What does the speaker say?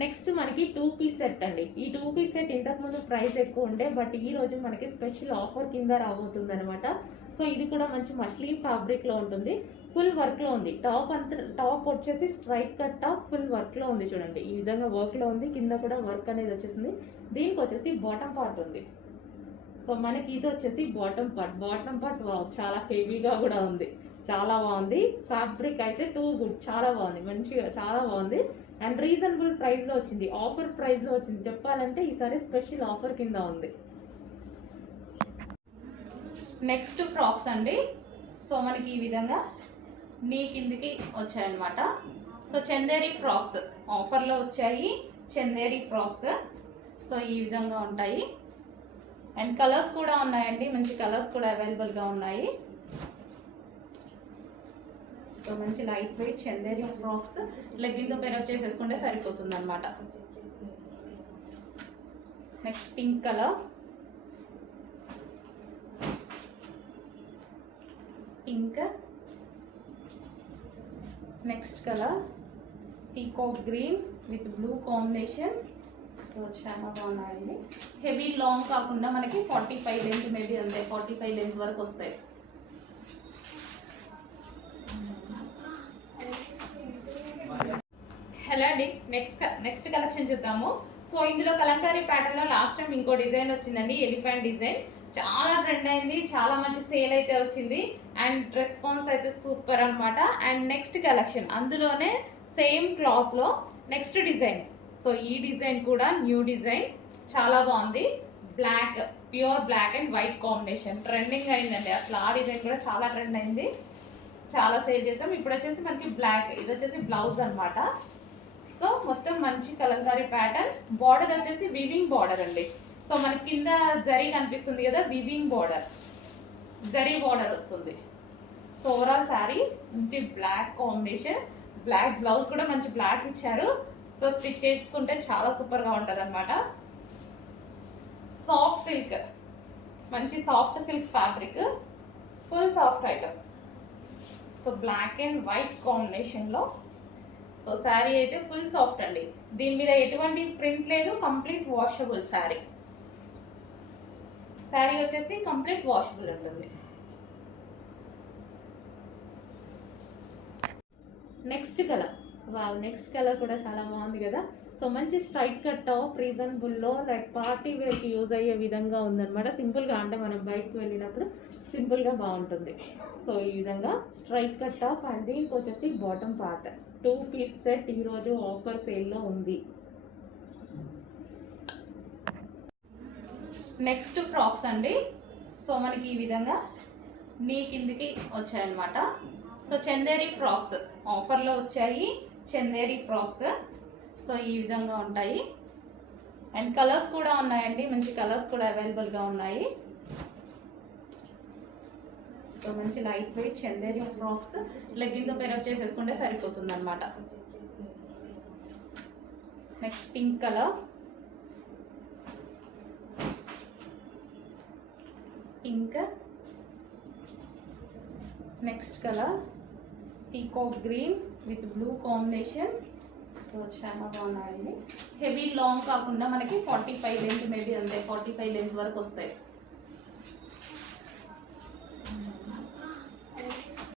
Next మనకి 2 piece set అండి. ఈ 2 పీస్ సెట్ ఇంతకుముందు ప్రైస్ ఎక్కువ ఉండే, బట్ ఈ రోజు మనకి స్పెషల్ ఆఫర్ కింద రాబోతుంది అనమాట. సో ఇది కూడా మంచి మస్లిన్ ఫ్యాబ్రిక్లో ఉంటుంది, ఫుల్ వర్క్లో ఉంది. టాప్ వచ్చేసి స్ట్రైట్ కట్ టాప్ ఫుల్ వర్క్లో ఉంది. చూడండి ఈ విధంగా వర్క్లో ఉంది, కింద కూడా వర్క్ అనేది వచ్చేసింది. దీనికి వచ్చేసి బాటమ్ పార్ట్ ఉంది. సో మనకి ఇది వచ్చేసి బాటమ్ పార్ట్ చాలా హెవీగా కూడా ఉంది, చాలా బాగుంది. ఫ్యాబ్రిక్ అయితే టూ గుడ్, చాలా బాగుంది, మంచిగా చాలా బాగుంది. అండ్ రీజనబుల్ ప్రైస్లో వచ్చింది, ఆఫర్ ప్రైస్లో వచ్చింది. చెప్పాలంటే ఈసారి స్పెషల్ ఆఫర్ కింద ఉంది. నెక్స్ట్ ఫ్రాక్స్ అండి. సో మనకి ఈ విధంగా నీ కిందికి వచ్చాయన్నమాట. సో చందేరి ఫ్రాక్స్ ఆఫర్లో వచ్చాయి, చందేరి ఫ్రాక్స్. సో ఈ విధంగా ఉంటాయి. అండ్ కలర్స్ కూడా ఉన్నాయండి, మంచి కలర్స్ కూడా అవైలబుల్గా ఉన్నాయి. సో మంచి లైట్ వెయిట్ చందేరి ఫ్రాక్స్ లెగ్గిన్తో పేరప్ చేసేసుకుంటే సరిపోతుంది అనమాట. Next pink colour, pink. Next colour peacock green with blue combination. So చాలా బాగున్నాయండి. హెవీ లాంగ్ కాకుండా మనకి 45 లెంత్, మేబీ అంతే 45 లెంత్ వరకు వస్తాయి. హలో అండి, నెక్స్ట్ కలెక్షన్ చూద్దాము. సో ఇందులో కలంకారీ ప్యాటర్న్లో లాస్ట్ టైం ఇంకో డిజైన్ వచ్చిందండి, ఎలిఫెంట్ డిజైన్. చాలా ట్రెండ్ అయింది, చాలా మంచి సేల్ అయితే వచ్చింది, అండ్ రెస్పాన్స్ అయితే సూపర్ అనమాట. అండ్ నెక్స్ట్ కలెక్షన్ అందులోనే సేమ్ క్లాత్లో నెక్స్ట్ డిజైన్. సో ఈ డిజైన్ కూడా న్యూ డిజైన్, చాలా బాగుంది. Black, pure black and white combination trending అయిందండి. అసలు ఆ డిజైన్ కూడా చాలా ట్రెండ్ అయింది, చాలా సేల్ చేసాం. ఇప్పుడు వచ్చేసి మనకి బ్లాక్, ఇది వచ్చేసి బ్లౌజ్ అనమాట. సో మొత్తం మంచి కలంకారీ ప్యాటర్న్. బార్డర్ వచ్చేసి వివింగ్ బార్డర్ అండి. సో మనకి కింద జరీ కనిపిస్తుంది కదా, వివింగ్ బార్డర్, జరీ బార్డర్ వస్తుంది. సో ఓవరాల్ శారీ మంచి బ్లాక్ కాంబినేషన్, బ్లాక్ బ్లౌజ్ కూడా మంచి బ్లాక్ ఇచ్చారు. సో స్టిచ్ చేసుకుంటే చాలా సూపర్గా ఉంటుంది అనమాట. సాఫ్ట్ సిల్క్, మంచి soft silk fabric, full soft item. So black and white కాంబినేషన్లో. సో శారీ అయితే ఫుల్ సాఫ్ట్ అండి, దీని మీద ఎటువంటి ప్రింట్ లేదు, కంప్లీట్ వాషబుల్ శారీ. శారీ వచ్చేసి కంప్లీట్ వాషబుల్ ఉంటుంది. నెక్స్ట్ కలర్, నెక్స్ట్ కలర్ కూడా చాలా బాగుంది కదా. సో మంచి స్ట్రైట్ కట్ టాప్, రీజనబుల్లో లైక్ పార్టీ వేర్కి యూజ్ అయ్యే విధంగా ఉందన్నమాట. సింపుల్గా, అంటే మనం బయటకు వెళ్ళినప్పుడు సింపుల్గా బాగుంటుంది. సో ఈ విధంగా స్ట్రైట్ కట్ టాప్, అండ్ దీనికి వచ్చేసి బాటమ్ పార్ట్. 2 పీస్ సెట్ ఈరోజు ఆఫర్ సేల్లో ఉంది. నెక్స్ట్ ఫ్రాక్స్ అండి. సో మనకి ఈ విధంగా నీ కిందికి వచ్చాయన్నమాట. సో చందేరి ఫ్రాక్స్ ఆఫర్లో వచ్చాయి, చందేరి ఫ్రాక్స్. సో ఈ విధంగా ఉంటాయి. అండ్ కలర్స్ కూడా ఉన్నాయండి, మంచి కలర్స్ కూడా అవైలబుల్గా ఉన్నాయి. సో మంచి లైట్ వెయిట్ చందేరి ఫ్రాక్స్ లెగ్గిన్తో పేరప్ చేసేసుకుంటే సరిపోతుంది అనమాట. Next pink colour, pink. Next colour peacock green with blue combination. So చాలా బాగున్నాయండి. హెవీ లాంగ్ కాకుండా మనకి 45 లెంత్, మేబీ అంతే 45 లెంత్ వరకు వస్తాయి.